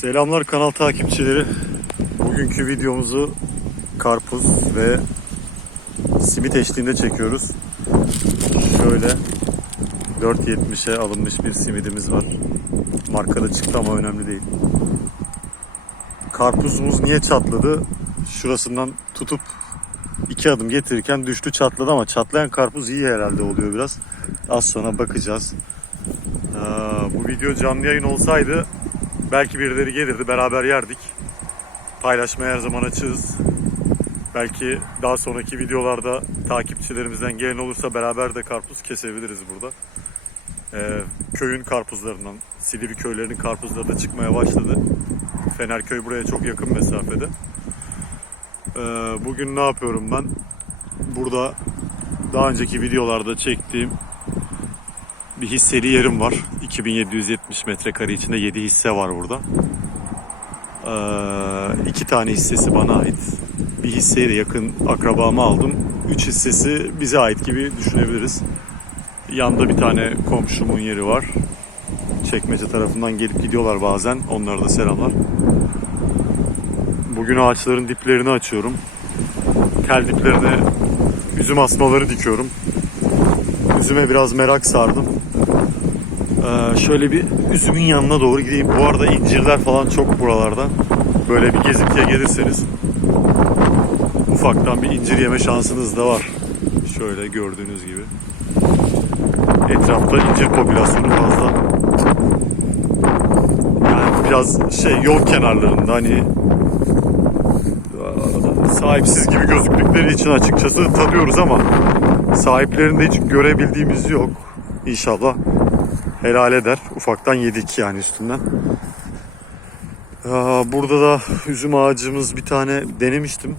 Selamlar kanal takipçileri. Bugünkü videomuzu karpuz ve simit eşliğinde çekiyoruz. Şöyle 4.70'e alınmış bir simidimiz var. Markada çıktı ama önemli değil. Karpuzumuz niye çatladı? Şurasından tutup iki adım getirirken düştü çatladı ama çatlayan karpuz iyi herhalde oluyor biraz. Az sonra bakacağız. Ee, bu video canlı yayın olsaydı belki birileri gelirdi beraber yerdik. Paylaşmaya her zaman açığız. Belki daha sonraki videolarda takipçilerimizden gelen olursa beraber de karpuz kesebiliriz burada. Ee, köyün karpuzlarından, Silivri köylerinin karpuzları da çıkmaya başladı. Fenerköy buraya çok yakın mesafede. Ee, bugün ne yapıyorum ben? Burada daha önceki videolarda çektiğim bir hisseli yerim var. 2770 metrekare içinde 7 hisse var burada. Ee, iki tane hissesi bana ait. Bir hisseyi de yakın akrabama aldım. Üç hissesi bize ait gibi düşünebiliriz. Yanda bir tane komşumun yeri var. Çekmece tarafından gelip gidiyorlar bazen. Onlara da selamlar. Bugün ağaçların diplerini açıyorum. Tel diplerine üzüm asmaları dikiyorum. Üzüme biraz merak sardım. Ee, şöyle bir üzümün yanına doğru gideyim. Bu arada incirler falan çok buralarda. Böyle bir gezintiye gelirseniz ufaktan bir incir yeme şansınız da var. Şöyle gördüğünüz gibi. Etrafta incir popülasyonu fazla. Yani biraz şey yol kenarlarında hani sahipsiz gibi gözüktükleri için açıkçası tadıyoruz ama sahiplerini de hiç görebildiğimiz yok. İnşallah helal eder. Ufaktan yedik yani üstünden. Burada da üzüm ağacımız bir tane denemiştim.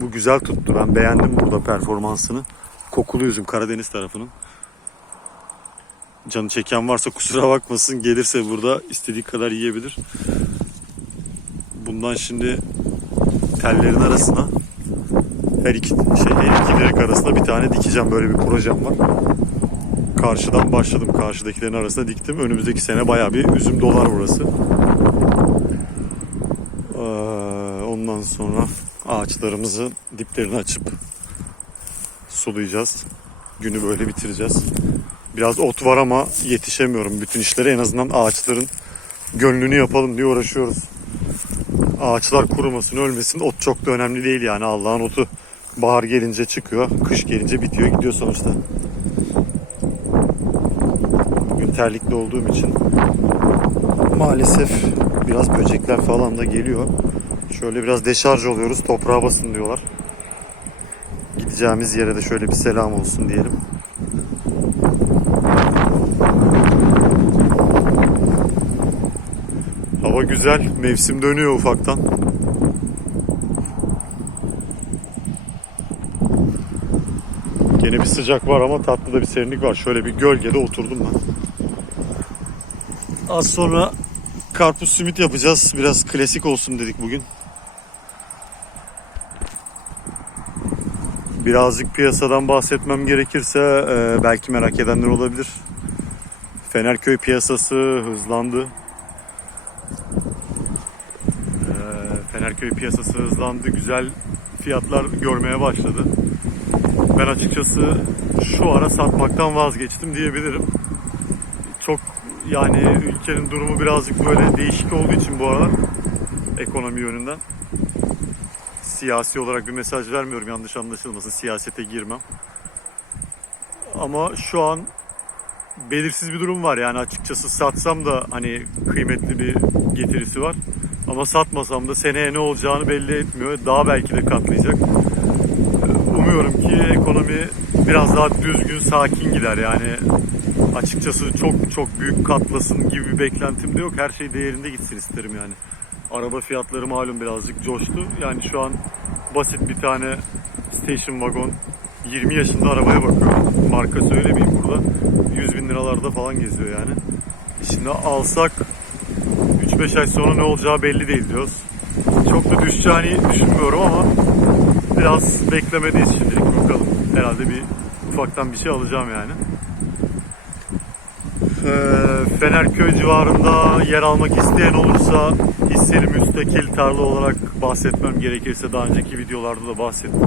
Bu güzel tuttu. Ben beğendim burada performansını. Kokulu üzüm Karadeniz tarafının. Canı çeken varsa kusura bakmasın. Gelirse burada istediği kadar yiyebilir. Bundan şimdi tellerin arasına her iki şey her iki direk arasında bir tane dikeceğim böyle bir projem var. Karşıdan başladım. Karşıdakilerin arasına diktim. Önümüzdeki sene bayağı bir üzüm dolar burası. Ee, ondan sonra ağaçlarımızı diplerini açıp sulayacağız. Günü böyle bitireceğiz. Biraz ot var ama yetişemiyorum bütün işlere. En azından ağaçların gönlünü yapalım diye uğraşıyoruz. Ağaçlar kurumasın, ölmesin. Ot çok da önemli değil yani. Allah'ın otu bahar gelince çıkıyor, kış gelince bitiyor, gidiyor sonuçta. Bugün terlikli olduğum için maalesef biraz böcekler falan da geliyor. Şöyle biraz deşarj oluyoruz. Toprağa basın diyorlar. Gideceğimiz yere de şöyle bir selam olsun diyelim. Hava güzel. Mevsim dönüyor ufaktan. Gene bir sıcak var ama tatlı da bir serinlik var. Şöyle bir gölgede oturdum ben. Az sonra karpuz simit yapacağız. Biraz klasik olsun dedik bugün. Birazcık piyasadan bahsetmem gerekirse e, belki merak edenler olabilir. Fenerköy piyasası hızlandı. E, Fenerköy piyasası hızlandı. Güzel fiyatlar görmeye başladı. Ben açıkçası şu ara satmaktan vazgeçtim diyebilirim. Çok yani ülkenin durumu birazcık böyle değişik olduğu için bu aralar ekonomi yönünden siyasi olarak bir mesaj vermiyorum yanlış anlaşılmasın siyasete girmem. Ama şu an belirsiz bir durum var yani açıkçası satsam da hani kıymetli bir getirisi var. Ama satmasam da seneye ne olacağını belli etmiyor. Daha belki de katlayacak. Umuyorum ki ekonomi biraz daha düzgün, sakin gider yani. Açıkçası çok çok büyük katlasın gibi bir beklentim de yok. Her şey değerinde gitsin isterim yani. Araba fiyatları malum birazcık coştu. Yani şu an basit bir tane station wagon 20 yaşında arabaya bakıyorum. Marka söylemeyeyim burada. 100 bin liralarda falan geziyor yani. Şimdi alsak 3-5 ay sonra ne olacağı belli değil diyoruz. Çok da düşeceğini düşünmüyorum ama biraz beklemedeyiz şimdilik bakalım. Herhalde bir ufaktan bir şey alacağım yani. Ee, Fenerköy civarında yer almak isteyen olursa hisseli müstakil tarla olarak bahsetmem gerekirse daha önceki videolarda da bahsettim.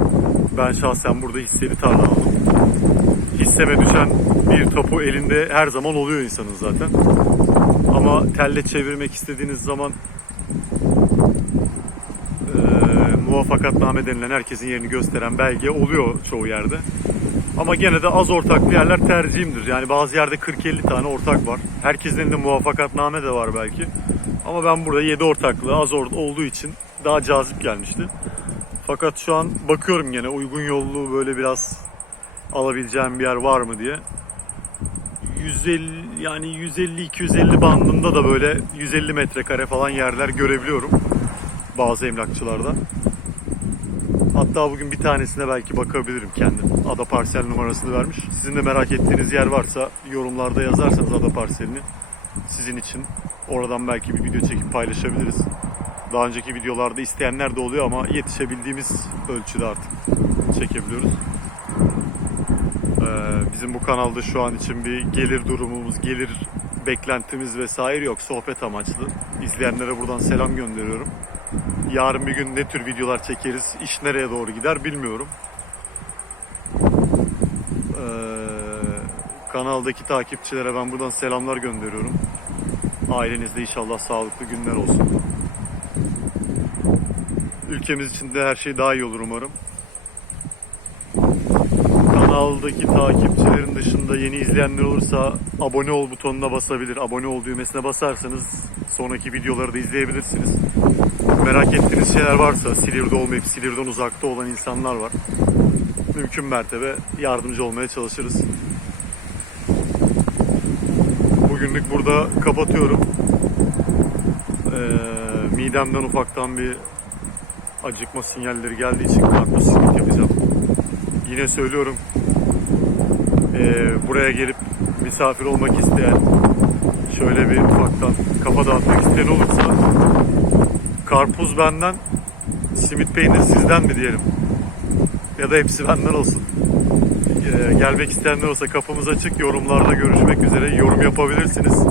Ben şahsen burada hisseli tarla aldım. Hisseme düşen bir topu elinde her zaman oluyor insanın zaten. Ama telle çevirmek istediğiniz zaman e, muvaffakatname denilen herkesin yerini gösteren belge oluyor çoğu yerde. Ama gene de az ortaklı yerler tercihimdir. Yani bazı yerde 40-50 tane ortak var. Herkesin elinde muvaffakatname de var belki. Ama ben burada 7 ortaklığı az olduğu için daha cazip gelmişti. Fakat şu an bakıyorum gene uygun yollu böyle biraz alabileceğim bir yer var mı diye. 150 yani 150-250 bandında da böyle 150 metrekare falan yerler görebiliyorum bazı emlakçılarda. Hatta bugün bir tanesine belki bakabilirim kendim. Ada parsel numarasını vermiş. Sizin de merak ettiğiniz yer varsa yorumlarda yazarsanız ada parselini sizin için oradan belki bir video çekip paylaşabiliriz. Daha önceki videolarda isteyenler de oluyor ama yetişebildiğimiz ölçüde artık çekebiliyoruz. Ee, bizim bu kanalda şu an için bir gelir durumumuz, gelir beklentimiz vesaire yok. Sohbet amaçlı. İzleyenlere buradan selam gönderiyorum. Yarın bir gün ne tür videolar çekeriz, iş nereye doğru gider bilmiyorum. Ee, kanaldaki takipçilere ben buradan selamlar gönderiyorum. Ailenizde inşallah sağlıklı günler olsun. Ülkemiz için de her şey daha iyi olur umarım. Kanaldaki takipçilerin dışında yeni izleyenler olursa abone ol butonuna basabilir. Abone ol düğmesine basarsanız sonraki videoları da izleyebilirsiniz. Merak ettiğiniz şeyler varsa Silivri'de olmayıp Silivri'den uzakta olan insanlar var. Mümkün mertebe yardımcı olmaya çalışırız. Bugünlük burada kapatıyorum. Ee, midemden ufaktan bir acıkma sinyalleri geldiği için karpuz simit yapacağım. Yine söylüyorum ee, buraya gelip misafir olmak isteyen şöyle bir ufaktan kafa dağıtmak isteyen olursa karpuz benden simit peynir sizden mi diyelim? Ya da hepsi benden olsun. Ee, gelmek isteyenler olsa kapımız açık yorumlarda görüşmek üzere. Yorum yapabilirsiniz.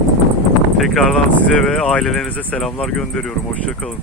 Tekrardan size ve ailelerinize selamlar gönderiyorum. Hoşçakalın